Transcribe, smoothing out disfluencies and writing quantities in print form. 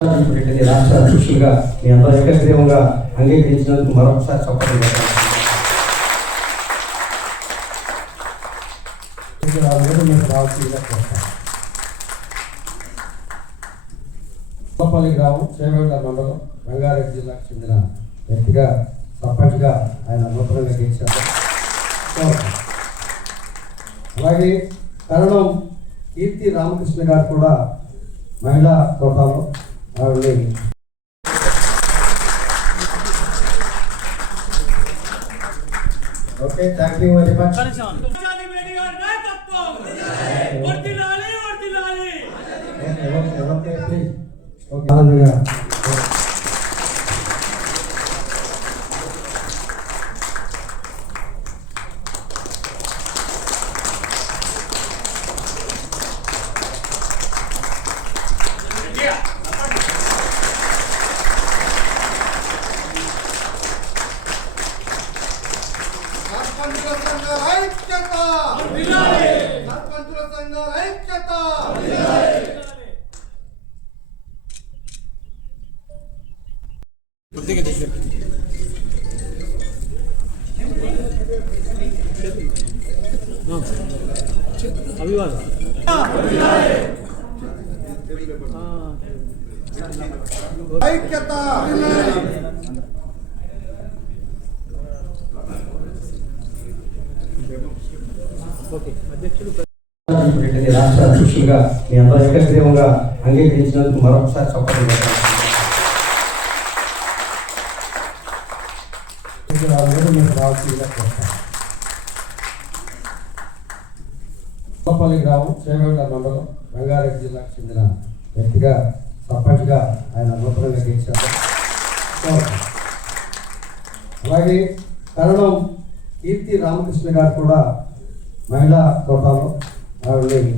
రాష్ట్ర అధ్యక్షులుగా మీ అందరూ ఏకగ్రీవంగా అంగీకరించినందుకు మరొకసారి చెప్పడం కొత్తపల్లి గ్రామం చేవేళ్ల మండలం రంగారెడ్డి జిల్లాకు చెందిన వ్యక్తిగా సర్పంచ్గా ఆయన నూతనంగా గెలిచారు. అలాగే కరణం కీర్తి రామకృష్ణ గారు కూడా మహిళా కోటాలో ఆవిడని okay thank you very much. రాష్ట్ర అధ్యక్షులుగా మీ అందరూ ఏకగ్రీవంగా అంగీకరించినందుకు మరొకసారి చెప్పడం కొత్తపల్లి గ్రామం చేవేళ్ల మండలం రంగారెడ్డి జిల్లాకు చెందిన వ్యక్తిగా సర్పంచ్గా ఆయన నూతనంగా గెలిచారు. అలాగే కరణం కీర్తి రామకృష్ణ గారు కూడా మహిళా కోటాలో ఆవిడని